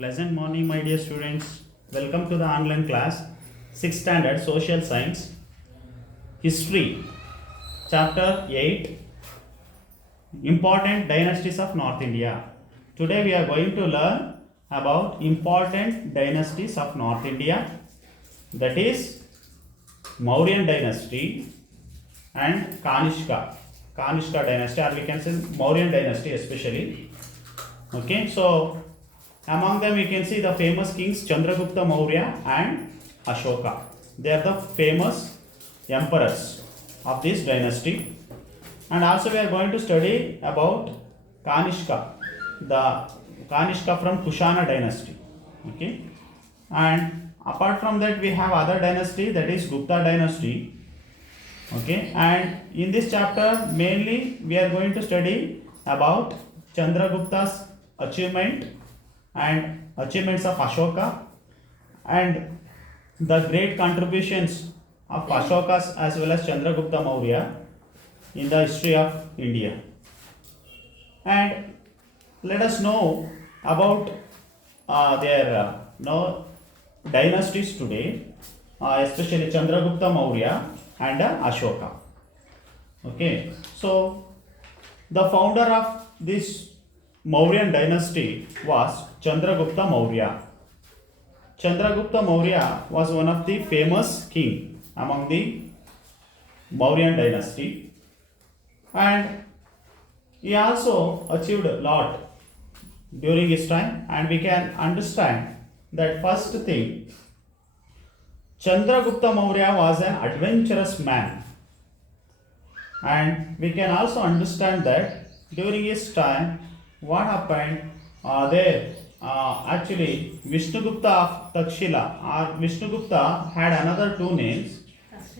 Pleasant morning, my dear students. Welcome to the online class, 6th standard Social Science, History, Chapter 8, Important Dynasties of North India. Today we are going to learn about important dynasties of North India, that is Mauryan dynasty and Kanishka dynasty, or we can say Mauryan dynasty especially. Okay, so among them, you can see the famous kings Chandragupta Maurya and Ashoka. They are the famous emperors of this dynasty. And also, we are going to study about Kanishka, the Kanishka from Kushana dynasty. Okay, and apart from that, we have other dynasty, that is Gupta dynasty. Okay, and in this chapter, mainly we are going to study about Chandragupta's achievement and achievements of Ashoka and the great contributions of Ashoka as well as Chandragupta Maurya in the history of India. And let us know about their dynasties today, especially Chandragupta Maurya and Ashoka. Okay, so the founder of this Mauryan dynasty was Chandragupta Maurya. Chandragupta Maurya was one of the famous king among the Mauryan dynasty, and he also achieved a lot during his time, and we can understand that first thing, Chandragupta Maurya was an adventurous man, and we can also understand that during his time what happened there actually Vishnugupta of Takshila, or Vishnugupta had another two names,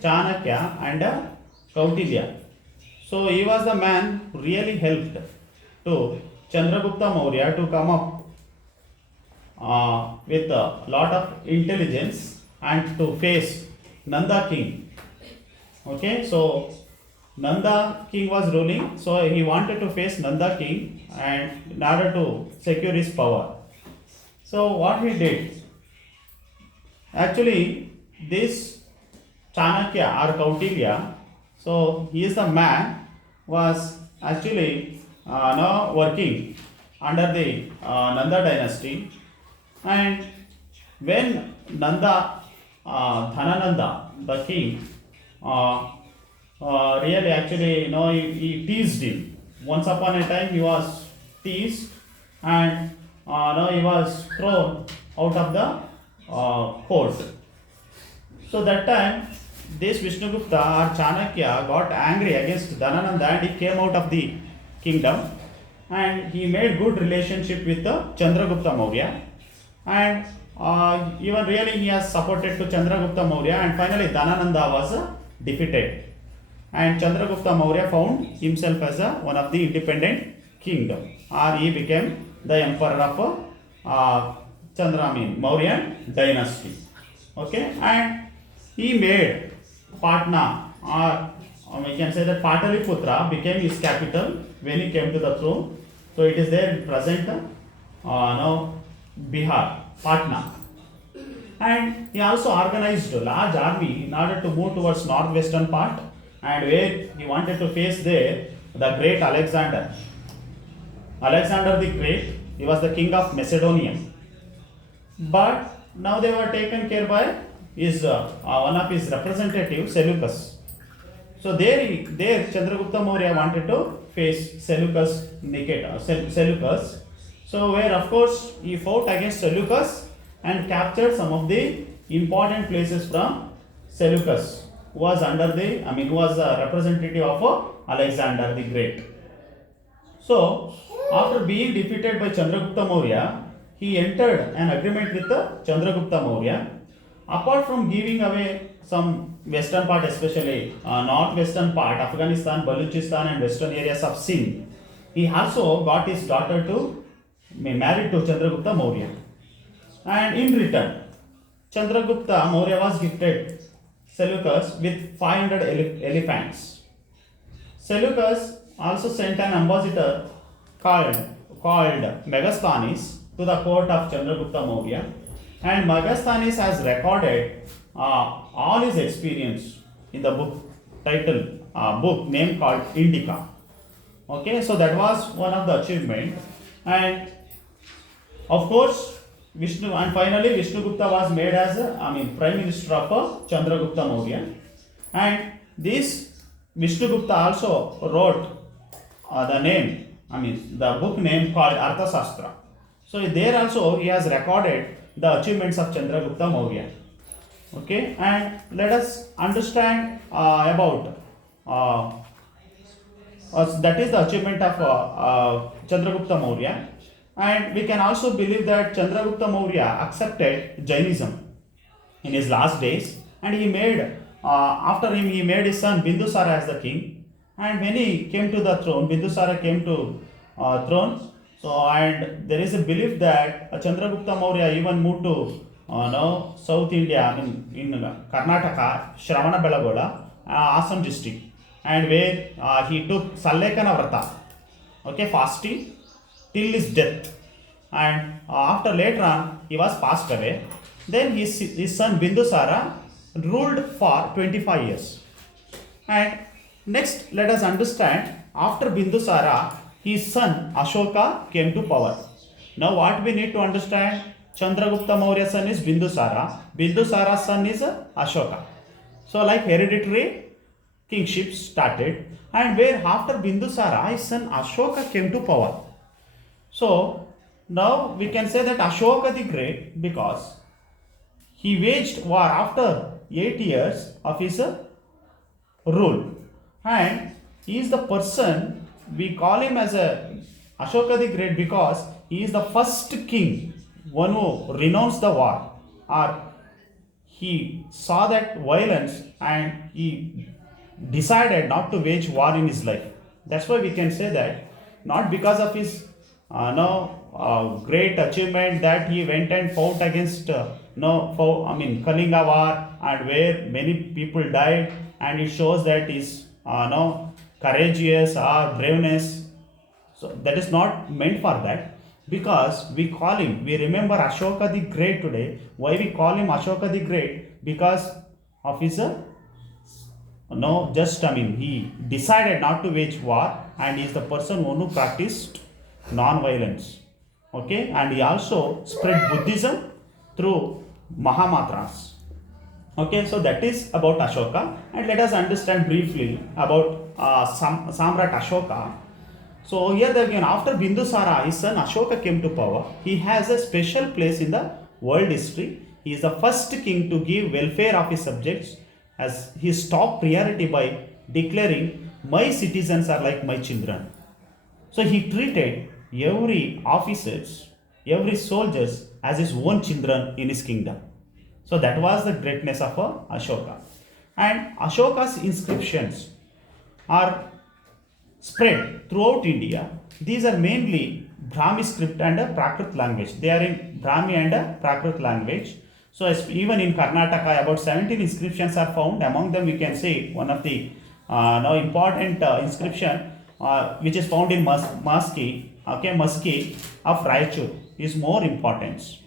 Chanakya and Kautilya. So he was the man who really helped to Chandragupta Maurya to come up with a lot of intelligence and to face Nanda king. Okay, so Nanda king was ruling, so he wanted to face Nanda king and in order to secure his power. So what he did, actually this Chanakya or Kautilya, so he is the man was actually now working under the Nanda dynasty, and when Nanda Dhanananda the king really actually he teased him. Once upon a time he was teased, and now he was thrown out of the court. So that time this Vishnugupta or Chanakya got angry against Dhanananda, and he came out of the kingdom, and he made good relationship with the Chandragupta Maurya, and even really he has supported to Chandragupta Maurya, and finally Dhanananda was defeated, and Chandragupta Maurya found himself as one of the independent kingdom, or he became the emperor of Mauryan dynasty. Okay, and he made Patna, or we can say that Pataliputra became his capital when he came to the throne. So it is there in present now Bihar, Patna. And he also organized a large army in order to move towards northwestern part, and where he wanted to face there the great Alexander. Alexander the Great, he was the king of Macedonia. But now they were taken care by his one of his representatives, Seleucus. So there Chandragupta Maurya wanted to face Seleucus Seleucus. So where of course he fought against Seleucus and captured some of the important places from Seleucus, who was who was a representative of Alexander the Great. So after being defeated by Chandragupta Maurya, he entered an agreement with Chandragupta Maurya. Apart from giving away some western part, especially northwestern part, Afghanistan, Balochistan and western areas of Sindh, he also got his daughter to be married to Chandragupta Maurya. And in return, Chandragupta Maurya was gifted Seleucus with 500 elephants. Seleucus also sent an ambassador called Megasthenes to the court of Chandragupta Maurya, and Megasthenes has recorded all his experience in the book name called Indica. Okay, so that was one of the achievement, and of course Vishnu, and finally Vishnugupta was made as prime minister of Chandragupta Maurya, and this Vishnugupta also wrote the book name called Arthashastra. So there also he has recorded the achievements of Chandragupta Maurya. Okay, and let us understand about that is the achievement of Chandragupta Maurya, and we can also believe that Chandragupta Maurya accepted Jainism in his last days, and he made after him he made his son Bindusara as the king, and when he came to the throne, Bindusara came to throne. So, and there is a belief that Chandragupta Maurya even moved to South India, in Karnataka, Shravana Belagola, Assam district, and where he took Sallekana Vrata, okay, fasting till his death, and after later on he was passed away. Then his son Bindusara ruled for 25 years. And next, let us understand, after Bindusara, his son Ashoka came to power. Now what we need to understand, Chandragupta Maurya's son is Bindusara, Bindusara's son is Ashoka. So like hereditary kingship started, and where after Bindusara, his son Ashoka came to power. So now we can say that Ashoka the Great, because he waged war after 8 years of his rule, and he is the person, we call him as Ashoka the Great because he is the first king, one who renounced the war, or he saw that violence and he decided not to wage war in his life. That's why we can say that, not because of his great achievement that he went and fought against Kalinga war, and where many people died, and it shows that his courageous or braveness. So that is not meant for that, because we call him, we remember Ashoka the Great today. Why we call him Ashoka the Great? Because of his he decided not to wage war, and he is the person who practiced non-violence. Okay, and he also spread Buddhism through Mahamantras. Okay, so that is about Ashoka, and let us understand briefly about Samrat Ashoka. So here again, after Bindusara, his son Ashoka came to power. He has a special place in the world history. He is the first king to give welfare of his subjects as his top priority by declaring, "My citizens are like my children." So he treated every officers, every soldiers as his own children in his kingdom. So that was the greatness of Ashoka. And Ashoka's inscriptions are spread throughout India. These are mainly Brahmi script and Prakrit language. They are in Brahmi and Prakrit language. So even in Karnataka, about 17 inscriptions are found. Among them, we can say one of the important inscription which is found in Maski of Raichur is more important.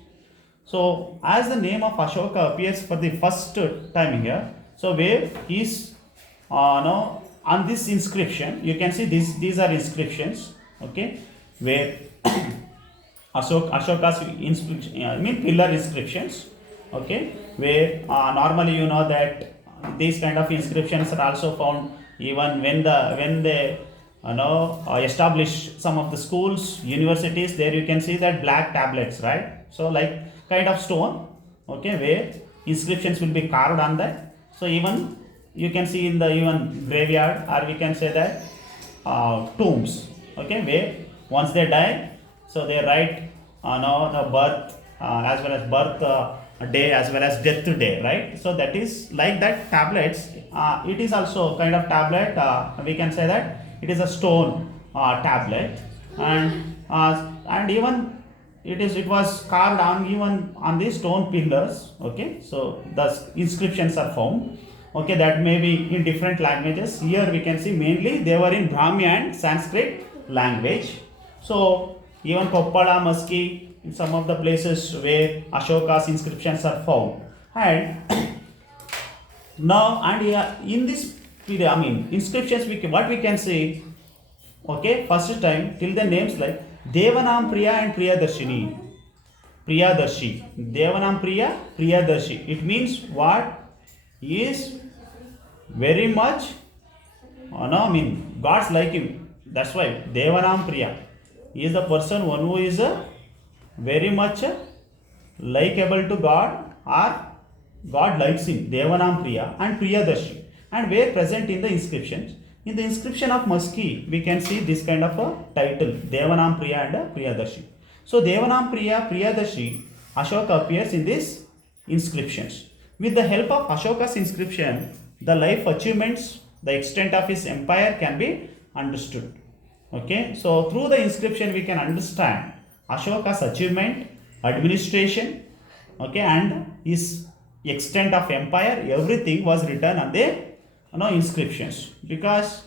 So as the name of Ashoka appears for the first time here, so where is on this inscription, you can see these are inscriptions, okay, where Ashoka's pillar inscriptions, okay, where normally you know that these kind of inscriptions are also found even when they establish some of the schools, universities. There you can see that black tablets, right? So like kind of stone, okay, where inscriptions will be carved on that. So even you can see in the even graveyard, or we can say that tombs, okay, where once they die, so they write the birth as well as birth day as well as death day, right? So that is like that tablets. It is also kind of tablet. We can say that it is a stone tablet, and even it was carved on even on the stone pillars. Okay, so the inscriptions are found. Okay, that may be in different languages. Here we can see mainly they were in Brahmi and Sanskrit language. So even Koppala, Maski, in some of the places where Ashoka's inscriptions are found. And now, and in this period, I mean, inscriptions, what we can see, okay, first time, till the names like Devanam Priya and Priyadarshini. Priyadarshi. Devanam Priya, Priyadarshi. It means what? Is very much, no, I mean, God's like him. That's why Devanam Priya. He is the person, one who is very much likeable to God, or God likes him. Devanam Priya and Priyadarshi. And where present in the inscriptions. In the inscription of Maski, we can see this kind of a title, Devanam Priya and Priyadarshi. So Devanam Priya, Priyadarshi, Ashoka appears in these inscriptions. With the help of Ashoka's inscription, the life achievements, the extent of his empire can be understood. Okay, so through the inscription we can understand Ashoka's achievement, administration, okay, and his extent of empire. Everything was written on the inscriptions. Because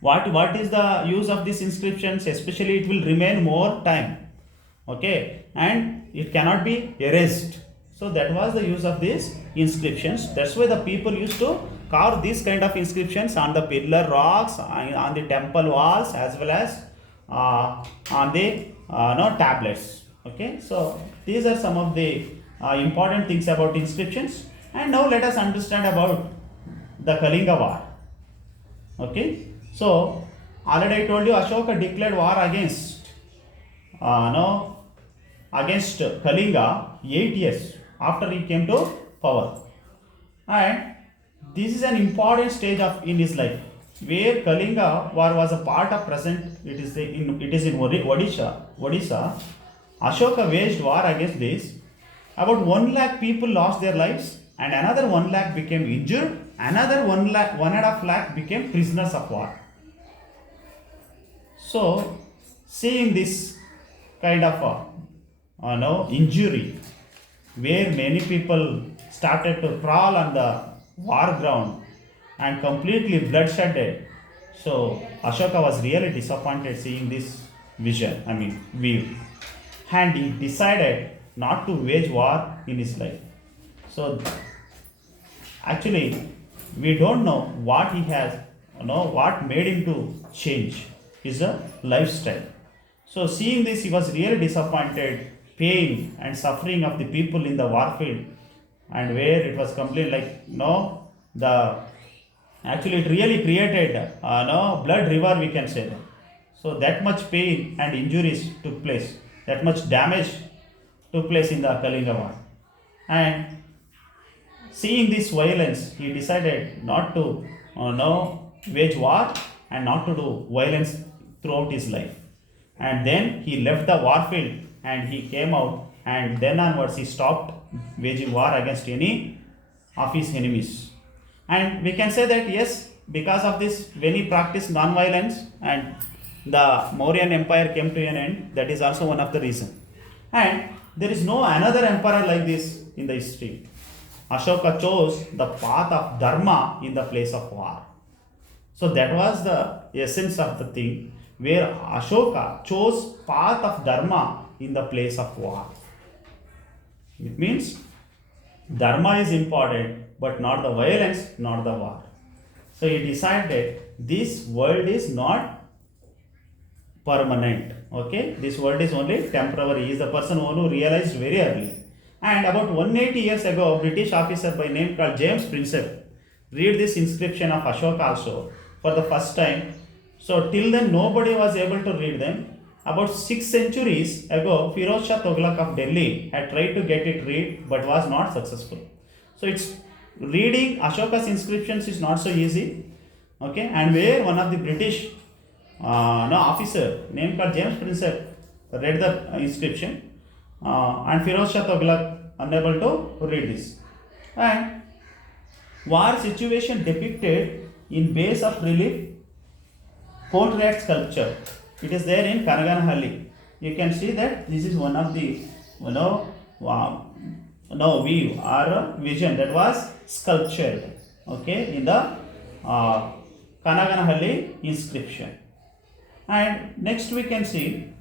what is the use of these inscriptions? Especially it will remain more time, okay, and it cannot be erased. So that was the use of these inscriptions. That's why the people used to carve these kind of inscriptions on the pillar rocks, on the temple walls, as well as on the tablets. Okay, so these are some of the important things about inscriptions. And now let us understand about the Kalinga War. Okay, so already I told you Ashoka declared war against against Kalinga 8 years after he came to power. And this is an important stage in his life, where Kalinga war was a part of present. It is in Odisha. Ashoka waged war against this. About 1 lakh people lost their lives, and another 1 lakh became injured. Another 1.5 lakh became prisoners of war. So, seeing this kind of injury, where many people started to crawl on the war ground and completely bloodshedded. So Ashoka was really disappointed seeing this view, and he decided not to wage war in his life. So actually, we don't know what he has, what made him to change his lifestyle. So seeing this, he was really disappointed, pain and suffering of the people in the warfield, and where it was complete actually it really created blood river, we can say that. So that much pain and injuries took place, that much damage took place in the Kalinga war. And seeing this violence, he decided not to wage war and not to do violence throughout his life. And then he left the warfield and he came out, and then onwards he stopped waging war against any of his enemies. And we can say that yes, because of this, when he practiced non-violence and the Mauryan Empire came to an end, that is also one of the reasons. And there is no another emperor like this in the history. Ashoka chose the path of dharma in the place of war. So that was the essence of the thing, where Ashoka chose path of dharma in the place of war. It means dharma is important, but not the violence, not the war. So he decided this world is not permanent. Okay, this world is only temporary. He is the person who realized very early. And about 180 years ago, a British officer by name called James Prinsep read this inscription of Ashoka also for the first time. So till then nobody was able to read them. About 6 centuries ago, Firoz Shah Tughlaq of Delhi had tried to get it read but was not successful. So it's reading Ashoka's inscriptions is not so easy. Okay, and where one of the British officer named called James Prinsep read the inscription, and Firoz Shah Tughlaq unable to read this. And war situation depicted in base of relief portrait sculpture. It is there in Kanaganahalli. You can see that this is one of the view or vision that was sculptured, okay, in the Kanaganahalli inscription. And next we can see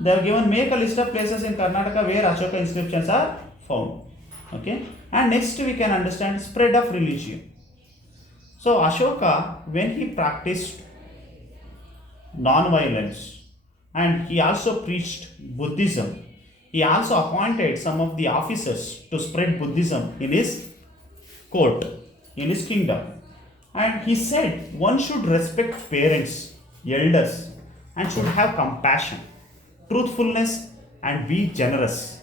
They have given make a list of places in Karnataka where Ashoka inscriptions are found. Okay, and next we can understand spread of religion. So Ashoka, when he practiced non-violence and he also preached Buddhism, he also appointed some of the officers to spread Buddhism in his court, in his kingdom. And he said one should respect parents, elders, and should have compassion, truthfulness, and be generous.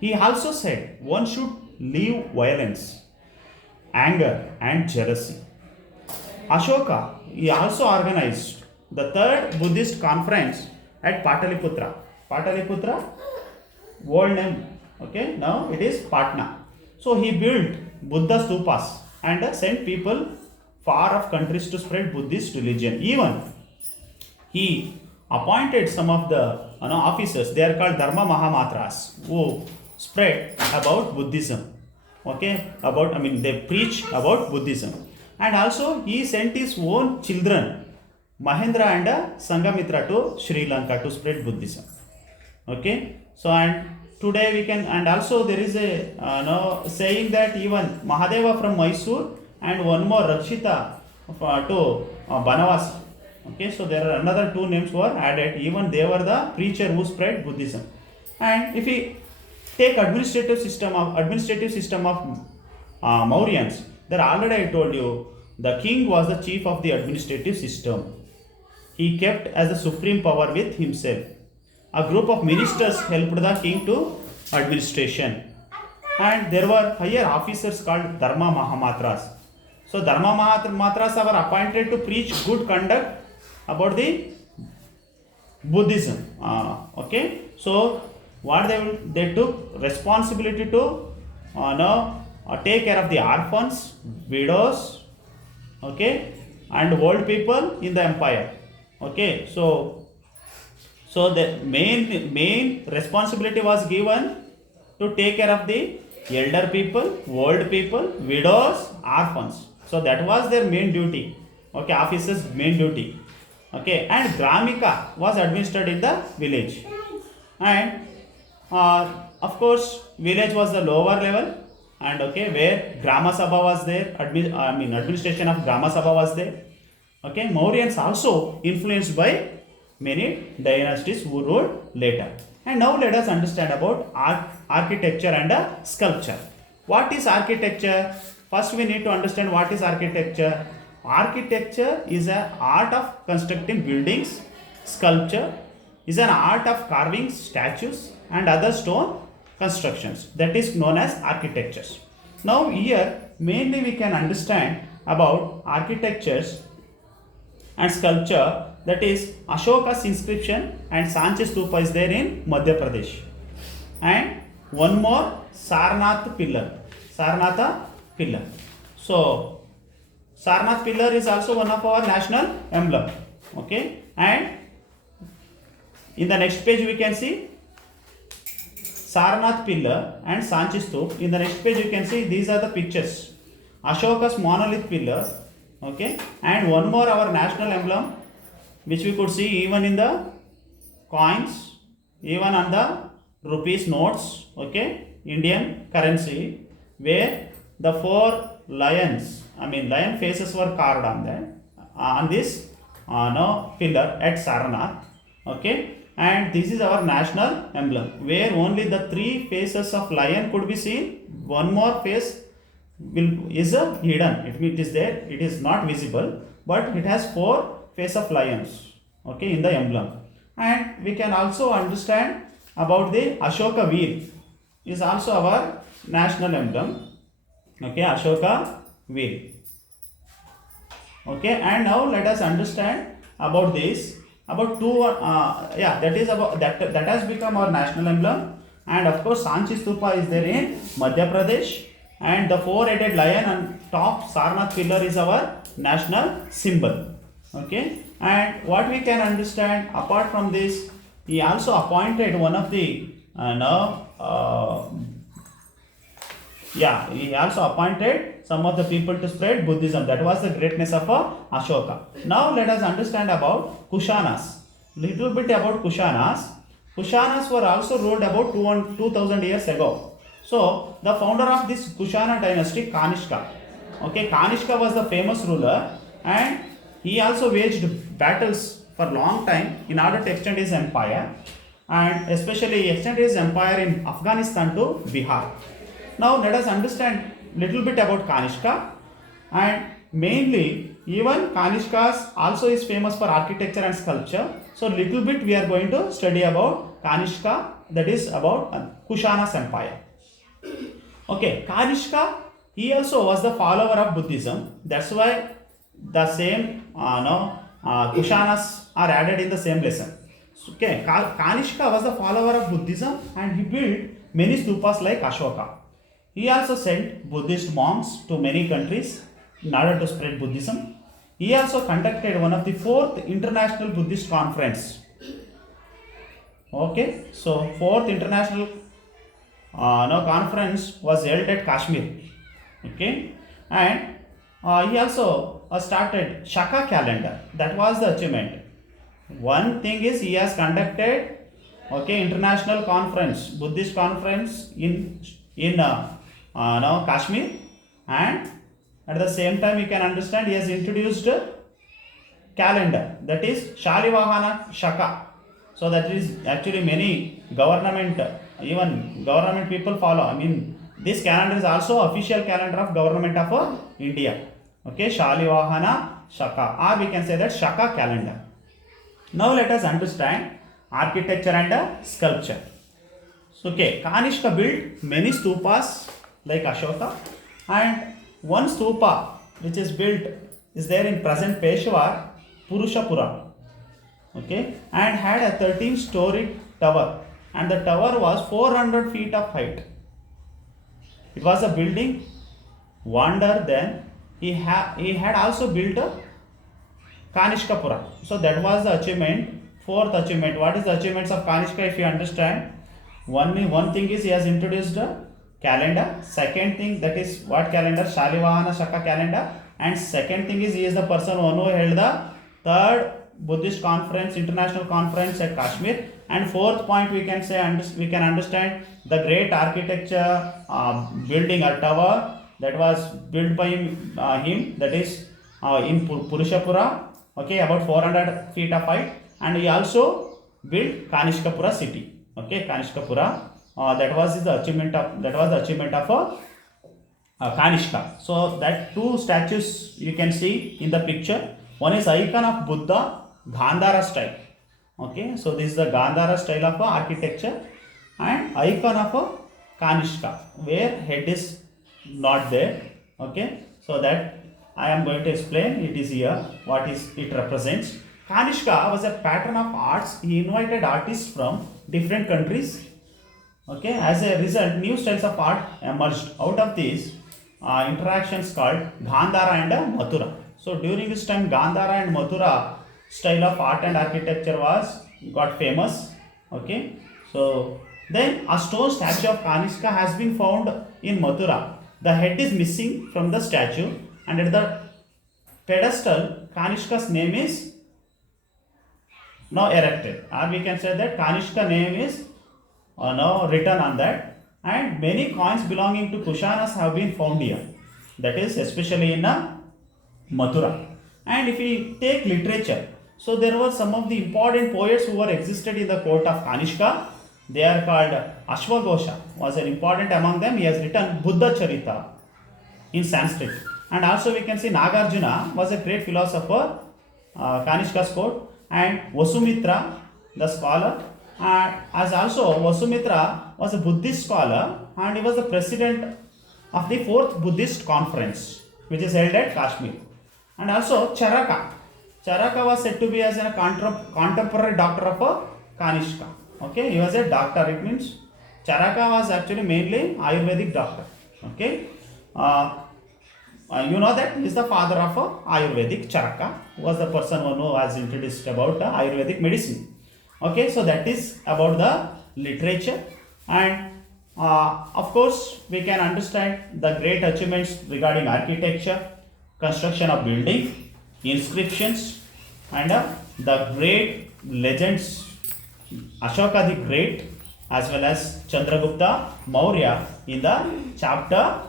He also said one should leave violence, anger, and jealousy. Ashoka, he also organized the third Buddhist conference at Pataliputra. Pataliputra, old name, okay, now it is Patna. So he built Buddha stupas and sent people far off countries to spread Buddhist religion. Even he appointed some of the officers, they are called Dharma Mahamatras, who spread about Buddhism. Okay, about they preach about Buddhism. And also he sent his own children, Mahendra and Sangamitra, to Sri Lanka to spread Buddhism. Okay, so and today we can, and also there is a saying that even Mahadeva from Mysore and one more Rakshita to Banavasi. Okay, so there are another two names were added. Even they were the preacher who spread Buddhism. And if we take administrative system of Mauryans, there already I told you the king was the chief of the administrative system. He kept as the supreme power with himself. A group of ministers helped the king to administration, and there were higher officers called Dharma Mahamatras. So Dharma Mahamatras were appointed to preach good conduct about the Buddhism. Okay, so what they took responsibility to take care of the orphans, widows, okay, and old people in the empire. Okay, so the main responsibility was given to take care of the elder people, old people, widows, orphans. So that was their main duty. Okay, officers' main duty. Okay, and Gramika was administered in the village. And of course, village was the lower level, and okay, where Grama Sabha was there, administration of Grama Sabha was there. Okay, Mauryans also influenced by many dynasties who ruled later. And now let us understand about architecture and sculpture. What is architecture? First we need to understand what is architecture. Architecture is an art of constructing buildings. Sculpture is an art of carving statues and other stone constructions. That is known as architectures. Now here mainly we can understand about architectures and sculpture, that is Ashoka's inscription and Sanchi Stupa is there in Madhya Pradesh. And one more Sarnath pillar. Sarnatha pillar. So Sarnath pillar is also one of our national emblem. Okay, and in the next page we can see Sarnath pillar and Sanchi Stupa. In the next page you can see these are the pictures. Ashoka's monolith pillar. Okay, and one more our national emblem, which we could see even in the coins, even on the rupees notes, okay, Indian currency, where the four lions, lion faces were carved on that, on this pillar at Sarnath. Okay, and this is our national emblem, where only the three faces of lion could be seen. One more face is hidden. It is there, it is not visible, but it has four face of lions, okay, in the emblem. And we can also understand about the Ashoka wheel is also our national emblem. Okay, Ashoka wheel. Okay, and now let us understand about this, about two that is about that has become our national emblem. And of course Sanchi Stupa is there in Madhya Pradesh, and the four-headed lion on top Sarnath pillar is our national symbol. Okay, and what we can understand apart from this, he also appointed one of the he also appointed some of the people to spread Buddhism. That was the greatness of Ashoka. Now let us understand about Kushanas. Little bit about Kushanas. Kushanas were also ruled about 2000 years ago. So the founder of this Kushana dynasty, Kanishka. Okay, Kanishka was the famous ruler, and he also waged battles for long time in order to extend his empire, and especially he extended his empire in Afghanistan to Bihar. Now let us understand little bit about Kanishka, and mainly even Kanishka also is famous for architecture and sculpture. So little bit we are going to study about Kanishka, that is about Kushana's empire. Okay, Kanishka, he also was the follower of Buddhism. That's why the same Kushanas are added in the same lesson. Okay, Kanishka was the follower of Buddhism, and he built many stupas like Ashoka. He also sent Buddhist monks to many countries in order to spread Buddhism. He also conducted one of the fourth international Buddhist conference. Okay, so fourth international conference was held at Kashmir. Okay, and he also started Shaka calendar. That was the achievement. One thing is he has conducted international conference, Buddhist conference in Kashmir, and at the same time you can understand he has introduced calendar, that is Shalivahana Shaka. So that is actually many government, even government people follow. I mean, this calendar is also official calendar of government of India. Okay, Shalivahana Shaka, or we can say that Shaka calendar. Now let us understand architecture and sculpture. So, okay, Kanishka built many stupas like Ashoka, and one stupa which is built is there in present Peshawar, Purushapura. Okay, and had a 13-story tower, and the tower was 400 feet of height. It was a building wonder. Then he had also built a Kanishkapura. So that was the achievement, fourth achievement. What is the achievements of Kanishka? If you understand, one thing is he has introduced a calendar. Second thing, that is what calendar? Shalivahana Shaka calendar. And second thing is he is the person who held the third Buddhist conference, international conference at Kashmir. And fourth point, we can say, we can understand the great architecture building a tower that was built by him, that is in Purushapura. Okay, about 400 feet of height, and he also built Kanishkapura city. Okay, Kanishkapura, that was the achievement of Kanishka. So that two statues you can see in the picture. One is icon of Buddha, Gandhara style. Okay, so this is the Gandhara style of architecture, and icon of Kanishka, where head is not there. Okay, so that I am going to explain it is here what is it represents. Kanishka was a pattern of arts. He invited artists from different countries. Okay, as a result, new styles of art emerged out of these interactions called Gandhara and Mathura. So during this time, Gandhara and Mathura style of art and architecture got famous. Okay, so then a stone statue of Kanishka has been found in Mathura. The head is missing from the statue, and at the pedestal, Kanishka's name is now erected, or we can say that Kanishka name is now written on that, and many coins belonging to Kushanas have been found here, that is especially in Mathura. And if we take literature, so there were some of the important poets who were existed in the court of Kanishka. They are called Ashwagosha was an important among them. He has written Buddha Charita in Sanskrit. And also we can see Nagarjuna was a great philosopher, Kanishka's court, and Vasumitra, the scholar, as also Vasumitra was a Buddhist scholar, and he was the president of the fourth Buddhist conference, which is held at Kashmir. And also Charaka was said to be as a contemporary doctor of Kanishka. Okay, he was a doctor. It means Charaka was actually mainly Ayurvedic doctor. Okay, you know that he is the father of Ayurvedic. Charaka was the person who has introduced about Ayurvedic medicine. Okay, so that is about the literature, and of course we can understand the great achievements regarding architecture, construction of building, inscriptions, and the great legends Ashoka the Great as well as Chandragupta Maurya in the chapter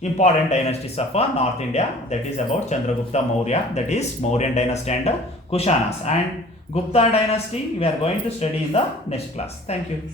important dynasties of North India, that is about Chandragupta Maurya, that is Mauryan dynasty and Kushanas, and Gupta dynasty we are going to study in the next class. Thank you.